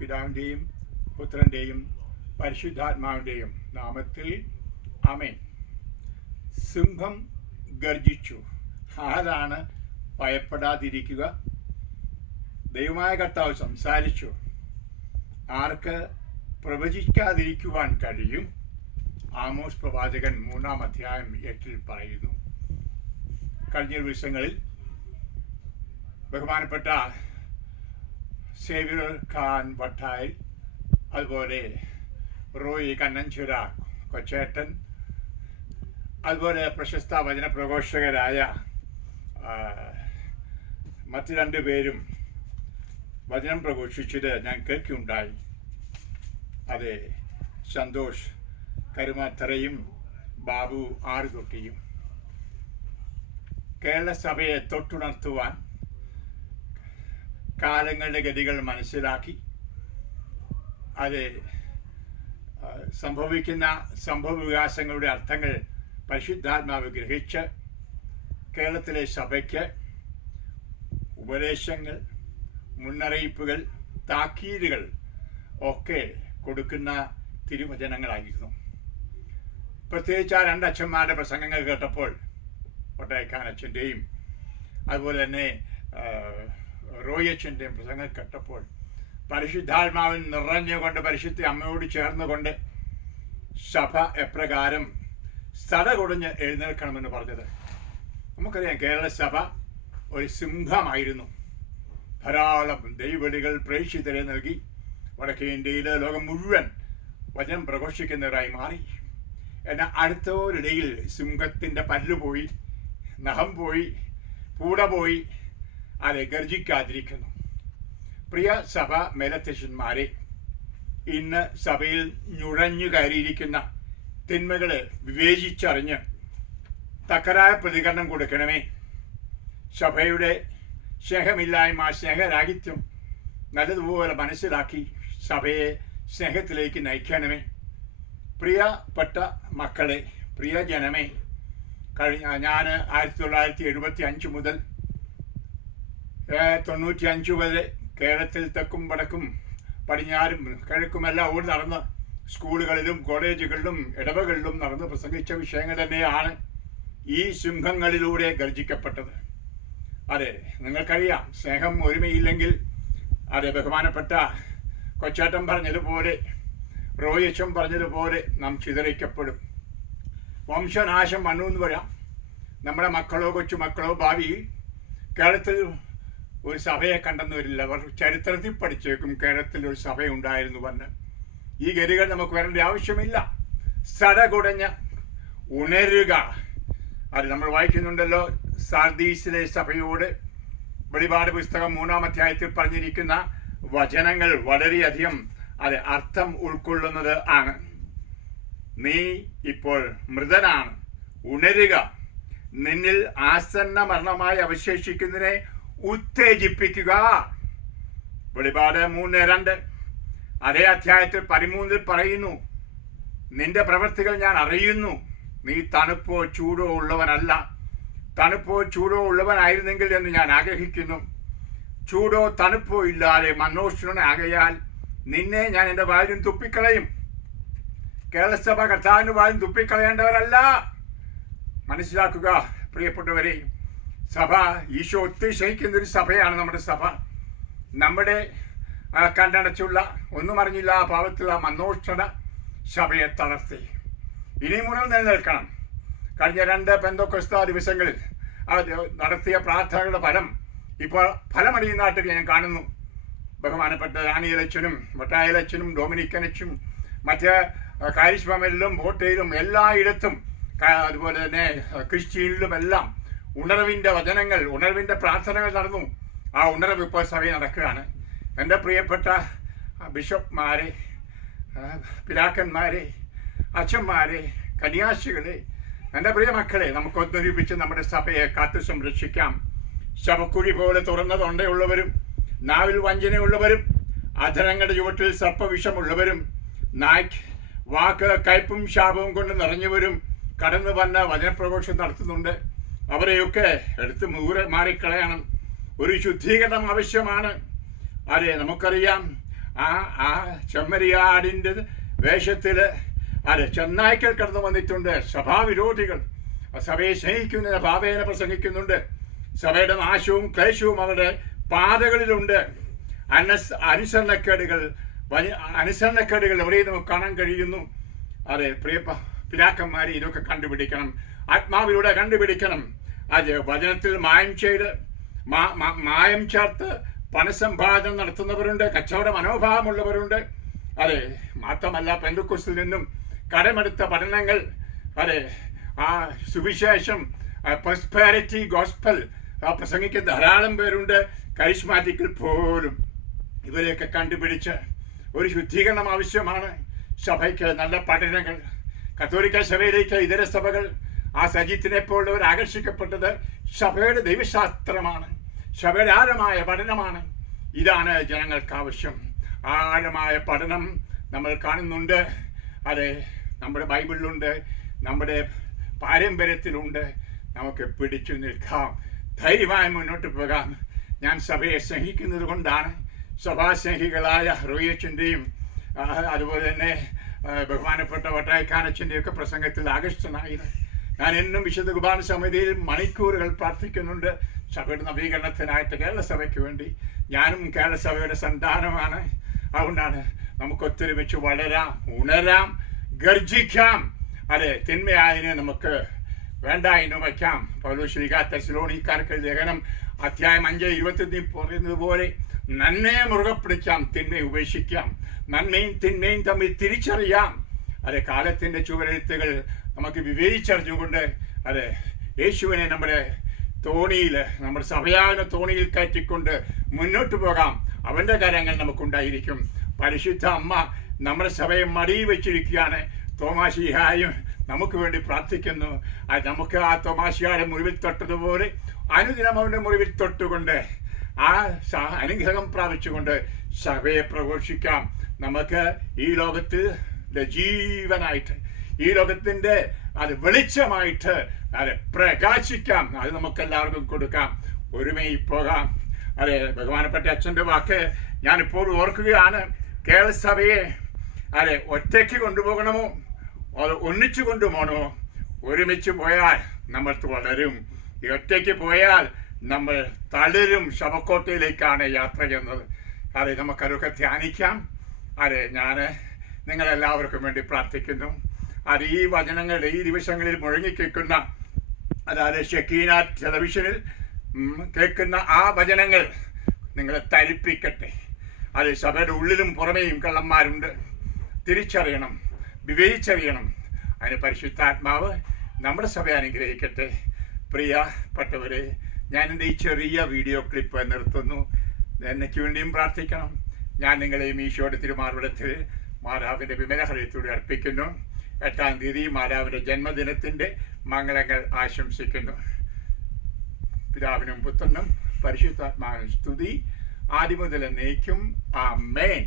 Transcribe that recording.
പിതാവിൻ്റെയും പുത്രൻ്റെയും പരിശുദ്ധാത്മാവിൻ്റെയും നാമത്തിൽ ആമേൻ. സിംഹം ഗർജിച്ചു. ആരാണ് ഭയപ്പെടാതിരിക്കുക? ദൈവമായ കർത്താവ് സംസാരിച്ചു. ആർക്ക് പ്രവചിക്കാതിരിക്കുവാൻ കഴിയും? ആമോസ് പ്രവാചകൻ 3-ാം അധ്യായം 8 പറയുന്നു. കഴിഞ്ഞ ദിവസങ്ങളിൽ ബഹുമാനപ്പെട്ട സേവ്യർ ഖാൻ വട്ടായിൽ, അതുപോലെ റോയി കണ്ണൻചുര കൊച്ചേട്ടൻ, അതുപോലെ പ്രശസ്ത വചന പ്രഘോഷകരായ മറ്റ് 2 പേരും വചനം പ്രഘോഷിച്ചത് ഞാൻ കേൾക്കുകയുണ്ടായി. അതെ, സന്തോഷ് കരുമാത്തറയും ബാബു ആറുതൊട്ടിയും കേരള സഭയെ തൊട്ടുണർത്തുവാൻ, കാലങ്ങളുടെ ഗതികൾ മനസ്സിലാക്കി, അത് സംഭവിക്കുന്ന സംഭവവികാസങ്ങളുടെ അർത്ഥങ്ങൾ പരിശുദ്ധാത്മാവ് ഗ്രഹിച്ച് കേരളത്തിലെ സഭയ്ക്ക് ഉപദേശങ്ങൾ, മുന്നറിയിപ്പുകൾ, താക്കീതുകൾ ഒക്കെ കൊടുക്കുന്ന തിരുവചനങ്ങളായിരുന്നു. പ്രത്യേകിച്ച് ആ 2 അച്ഛന്മാരുടെ പ്രസംഗങ്ങൾ കേട്ടപ്പോൾ, ഒട്ടേക്കാനച്ഛൻ്റെയും അതുപോലെ തന്നെ റോയച്ഛൻ്റെയും പ്രസംഗം കേട്ടപ്പോൾ, പരിശുദ്ധാത്മാവിൽ നിറഞ്ഞുകൊണ്ട് പരിശുദ്ധ അമ്മയോട് ചേർന്നുകൊണ്ട് സഭ എപ്രകാരം സടകുടഞ്ഞ് എഴുന്നേൽക്കണമെന്ന് പറഞ്ഞത്. നമുക്കറിയാം, കേരള സഭ ഒരു സിംഹമായിരുന്നു. ധാരാളം ദൈവവിളികൾ പ്രേക്ഷിതരെ നൽകി വടക്കേ ഇന്ത്യയിലെ ലോകം മുഴുവൻ വചനം പ്രഘോഷിക്കുന്നവരായി മാറി. എന്നാൽ അടുത്തൊരിടയിൽ സിംഹത്തിൻ്റെ പല്ല് പോയി, നഖം പോയി, പൂട പോയി, അത് ഗർജിക്കാതിരിക്കുന്നു. പ്രിയ സഭ മേലധ്യക്ഷന്മാരെ, ഇന്ന് സഭയിൽ നുഴഞ്ഞു കയറിയിരിക്കുന്ന തിന്മകളെ വിവേചിച്ചറിഞ്ഞ് തക്കരായ പ്രതികരണം കൊടുക്കണമേ. സഭയുടെ സ്നേഹമില്ലായ്മ, സ്നേഹരാഹിത്യം നല്ലതുപോലെ മനസ്സിലാക്കി സഭയെ സ്നേഹത്തിലേക്ക് നയിക്കണമേ. പ്രിയപ്പെട്ട മക്കളെ, പ്രിയ ജനമേ, ഞാൻ 1975 മുതൽ 95 വരെ കേരളത്തിൽ തെക്കും വടക്കും പടിഞ്ഞാറും കിഴക്കുമെല്ലാം ഓടി നടന്ന് സ്കൂളുകളിലും കോളേജുകളിലും ഇടവകളിലും നടന്ന് പ്രസംഗിച്ച വിഷയങ്ങൾ തന്നെയാണ് ഈ സിംഹങ്ങളിലൂടെ ഗർജിക്കപ്പെട്ടത്. അതെ, നിങ്ങൾക്കറിയാം, സ്നേഹം ഒരുമയില്ലെങ്കിൽ, അതെ, ബഹുമാനപ്പെട്ട കൊച്ചാട്ടൻ പറഞ്ഞതുപോലെ, റോയച്ചൻ പറഞ്ഞതുപോലെ നാം ചിതറിക്കപ്പെടും. വംശനാശം വന്നു എന്ന് വരാം. നമ്മുടെ മക്കളോ കൊച്ചുമക്കളോ ഭാവിയിൽ കേരളത്തിൽ ഒരു സഭയെ കണ്ടെന്ന് വരില്ല. അവർ ചരിത്രത്തിൽ പഠിച്ചേക്കും കേരളത്തിൽ ഒരു സഭയുണ്ടായിരുന്നു വന്ന്. ഈ ഗതികൾ നമുക്ക് വരേണ്ട ആവശ്യമില്ല. സടകുടഞ്ഞ് ഉണരുക. അത് നമ്മൾ വായിക്കുന്നുണ്ടല്ലോ, സാർദീസിലെ സഭയോട് വെളിപാട് പുസ്തകം 3-ാം അധ്യായത്തിൽ പറഞ്ഞിരിക്കുന്ന വചനങ്ങൾ വളരെയധികം അത് അർത്ഥം ഉൾക്കൊള്ളുന്നത് ആണ്. നീ ഇപ്പോൾ മൃതനാണ്, ഉണരുക, നിന്നിൽ ആസന്ന മരണമായി അവശേഷിക്കുന്നതിനെ ഉത്തേജിപ്പിക്കുക. വെളിപാട് 3:2 അതേ അധ്യായത്തിൽ 13 പറയുന്നു, നിന്റെ പ്രവൃത്തികൾ ഞാൻ അറിയുന്നു, നീ തണുപ്പോ ചൂടോ ഉള്ളവനല്ല. തണുപ്പോ ചൂടോ ഉള്ളവനായിരുന്നെങ്കിൽ എന്ന് ഞാൻ ആഗ്രഹിക്കുന്നു. ചൂടോ തണുപ്പോ ഇല്ലാതെ മനോഷ്ണനാകയാൽ നിന്നെ ഞാൻ എൻ്റെ വായിലും തുപ്പിക്കളയും. കേരളസഭ കർത്താവിൻ്റെ വായിലും തുപ്പിക്കളയേണ്ടവരല്ല. മനസ്സിലാക്കുക പ്രിയപ്പെട്ടവരെ, സഭ ഈശോ ഒത്തിശയിക്കുന്നൊരു സഭയാണ് നമ്മുടെ സഭ. നമ്മുടെ കണ്ടടച്ചുള്ള, ഒന്നും അറിഞ്ഞില്ല പാവത്തിലുള്ള മനോഷ്ണത സഭയെ തളർത്തി. ഇനി മുതൽ നിലനിൽക്കണം. കഴിഞ്ഞ 2 പെന്തക്കോസ്ത ദിവസങ്ങളിൽ നടത്തിയ പ്രാർത്ഥനകളുടെ ഫലം ഇപ്പോൾ ഫലമടിയുന്നതായിട്ട് ഞാൻ കാണുന്നു. ബഹുമാനപ്പെട്ട ഡാനിയേലച്ചനും വട്ടായലച്ചനും ഡൊമിനിക്കനച്ചും മറ്റ് കാരിസ്മയിലും ബോട്ടയിലും എല്ലായിടത്തും, അതുപോലെ തന്നെ ക്രിസ്ത്യനിലും എല്ലാം ഉണർവിൻ്റെ വചനങ്ങൾ, ഉണർവിൻ്റെ പ്രാർത്ഥനകൾ നടന്നു. ആ ഉണർവ് ഇപ്പോൾ സഭയിൽ നടക്കുകയാണ്. എൻ്റെ പ്രിയപ്പെട്ട ബിഷപ്പ്മാരെ, പിതാക്കന്മാരെ, അച്ഛന്മാരെ, കന്യാസികളെ, എൻ്റെ പ്രിയ മക്കളെ, നമുക്കൊന്നൊരുമിച്ച് നമ്മുടെ സഭയെ കാത്തു സംരക്ഷിക്കാം. ശവക്കുഴി പോലെ തുറന്ന തൊണ്ടയുള്ളവരും, നാവിൽ വഞ്ചനയുള്ളവരും, അധരങ്ങളുടെ ചുവട്ടിൽ സർപ്പവിഷമുള്ളവരും, വാക്ക് കയ്പും ശാപവും കൊണ്ട് നിറഞ്ഞവരും കടന്നു വന്ന വചനപ്രഘോഷം നടത്തുന്നുണ്ട്. അവരെയൊക്കെ എടുത്ത് മാറിക്കളയണം. ഒരു ശുദ്ധീകരണം ആവശ്യമാണ്. അതെ, നമുക്കറിയാം, ആ ചെമ്മരിയാടിൻ്റെ വേഷത്തിൽ ചെന്നായ്ക്കൾ കടന്നു വന്നിട്ടുണ്ട്. സഭാവിരോധികൾ സഭയെ സ്നേഹിക്കുന്ന ഭാവേന പ്രസംഗിക്കുന്നുണ്ട്. സഭയുടെ നാശവും ക്ലേശവും അവരുടെ പാതകളിലുണ്ട്. അനുസരണക്കേടുകൾ എവിടെയും നമുക്ക് കാണാൻ കഴിയുന്നു. പ്രിയ പിതാക്കന്മാരെ ഇതൊക്കെ കണ്ടുപിടിക്കണം, ആത്മാവിലൂടെ കണ്ടുപിടിക്കണം. അത് വചനത്തിൽ മായം ചേർത്ത് പണസമ്പാദനം നടത്തുന്നവരുണ്ട്, കച്ചവട മനോഭാവമുള്ളവരുണ്ട്. മാത്രമല്ല പെന്തക്കോസ്തിൽ നിന്നും കടമെടുത്ത പഠനങ്ങൾ, ആ സുവിശേഷം പ്രോസ്പെരിറ്റി ഗോസ്പൽ പ്രസംഗിക്കുന്ന ധാരാളം പേരുണ്ട്. കരിസ്മാറ്റിക്കിൽ പോലും ഇവരെയൊക്കെ കണ്ടുപിടിച്ച് ഒരു ശുദ്ധീകരണം ആവശ്യമാണ്. സഭയ്ക്ക് നല്ല പഠനങ്ങൾ, കത്തോലിക്ക സഭയിലേക്ക് ഇതര സഭകൾ ആ സജീത്തിനെ പോലുള്ളവർ ആകർഷിക്കപ്പെട്ടത് സഭയുടെ ദൈവശാസ്ത്രമാണ്, സഭയുടെ ആഴമായ പഠനമാണ്. ഇതാണ് ജനങ്ങൾക്ക് ആവശ്യം. ആഴമായ പഠനം നമ്മൾ കാണുന്നുണ്ട്. നമ്മുടെ ബൈബിളിലുണ്ട്, നമ്മുടെ പാരമ്പര്യത്തിലുണ്ട്. നമുക്ക് പിടിച്ചു നിൽക്കാം, ധൈര്യമായി മുന്നോട്ട് പോകാം. ഞാൻ സഭയെ സ്നേഹിക്കുന്നത് കൊണ്ടാണ് സഭാസ്നേഹികളായ റോയച്ചൻ്റെയും അതുപോലെ തന്നെ ബഹുമാനപ്പെട്ട വട്ടായക്കാനച്ചൻ്റെയും ഒക്കെ പ്രസംഗത്തിൽ ആകർഷ്ടനായത്. ഞാൻ എന്നും വിശുദ്ധ കുർബാന സമിതിയിൽ മണിക്കൂറുകൾ പ്രാർത്ഥിക്കുന്നുണ്ട് സഭയുടെ നവീകരണത്തിനായിട്ട്, കേരള സഭയ്ക്ക് വേണ്ടി. ഞാനും കേരള സഭയുടെ സന്താനമാണ്. അതുകൊണ്ടാണ് നമുക്ക് ഒത്തൊരുമിച്ച് വളരാം, ഉണരാം, ഗർജിക്കാം. തിന്മയായതിനെ നമുക്ക് വേണ്ടായിനും വയ്ക്കാം. പൗലോസ് തെസ്സലോനിക്കാർക്ക് ലേഖനം അധ്യായം 5:21 പറയുന്നത് പോലെ നന്മയെ മുറുകെ പിടിക്കാം, തിന്മയെ ഉപേക്ഷിക്കാം. നന്മയും തിന്മയും തമ്മിൽ തിരിച്ചറിയാം. കാലത്തിൻ്റെ ചുവരെഴുത്തുകൾ നമുക്ക് വിവേചിച്ചറിഞ്ഞുകൊണ്ട് യേശുവിനെ നമ്മുടെ തോണിയിൽ, നമ്മുടെ സഭയാകുന്ന തോണിയിൽ കയറ്റിക്കൊണ്ട് മുന്നോട്ട് പോകാം. അവൻ്റെ കാര്യങ്ങൾ നമുക്കുണ്ടായിരിക്കും. പരിശുദ്ധ അമ്മ നമ്മുടെ സഭയെ മടിയിൽ വെച്ചിരിക്കുകയാണ്. തോമാശിഹായും നമുക്ക് വേണ്ടി പ്രാർത്ഥിക്കുന്നു. നമുക്ക് ആ തോമാശിഹായുടെ മുറിവിൽ തൊട്ടതുപോലെ അനുദിനം അവൻ്റെ മുറിവിൽ തൊട്ടുകൊണ്ട് ആ അനുഗ്രഹം പ്രാപിച്ചുകൊണ്ട് സഭയെ പ്രഘോഷിക്കാം. നമുക്ക് ഈ ലോകത്തിൽ ജീവനായിട്ട്, ഈ ലോകത്തിൻ്റെ വെളിച്ചമായിട്ട് പ്രകാശിക്കാം. അത് നമുക്കെല്ലാവർക്കും കൊടുക്കാം. ഒരുമയിൽ പോകാം. ബഹുമാനപ്പെട്ട അച്ഛൻ്റെ വാക്ക് ഞാനിപ്പോൾ ഓർക്കുകയാണ്. കേരള സഭയെ ഒറ്റയ്ക്ക് കൊണ്ടുപോകണമോ ഒന്നിച്ചു കൊണ്ടുപോകണമോ? ഒരുമിച്ച് പോയാൽ നമ്മൾ വളരും, ഒറ്റയ്ക്ക് പോയാൽ നമ്മൾ തളരും. ശവക്കോട്ടയിലേക്കാണ് യാത്ര ചെയ്യുന്നത്. നമുക്കതൊക്കെ ധ്യാനിക്കാം. ഞാൻ നിങ്ങളെല്ലാവർക്കും വേണ്ടി പ്രാർത്ഥിക്കുന്നു. ഈ വചനങ്ങൾ ഈ ദിവസങ്ങളിൽ മുഴങ്ങിക്കേൾക്കുന്ന, ഷെക്കീന ടെലിവിഷനിൽ കേൾക്കുന്ന ആ വചനങ്ങൾ നിങ്ങളെ തരിപ്പിക്കട്ടെ. സഭയുടെ ഉള്ളിലും പുറമേയും കള്ളന്മാരുണ്ട്. തിരിച്ചറിയണം, വിവേചിച്ചറിയണം. അതിന് പരിശുദ്ധാത്മാവ് നമ്മുടെ സഭയെ അനുഗ്രഹിക്കട്ടെ. പ്രിയപ്പെട്ടവരെ, ഞാൻ എൻ്റെ ഈ ചെറിയ വീഡിയോ ക്ലിപ്പ് നിർത്തുന്നു. എനിക്ക് വേണ്ടിയും പ്രാർത്ഥിക്കണം. ഞാൻ നിങ്ങളെയും ഈശോയുടെ തിരുമാർവിടത്തിൽ മാതാവിൻ്റെ വിമല ഹൃദയത്തോടെ അർപ്പിക്കുന്നു. 8-ാം തീയതി മാതാവിൻ്റെ ജന്മദിനത്തിൻ്റെ മംഗളങ്ങൾ ആശംസിക്കുന്നു. പിതാവിനും പുത്രനും പരിശുദ്ധാത്മാവിനും സ്തുതി, ആദിമുതൽ എന്നേക്കും. ആമേൻ.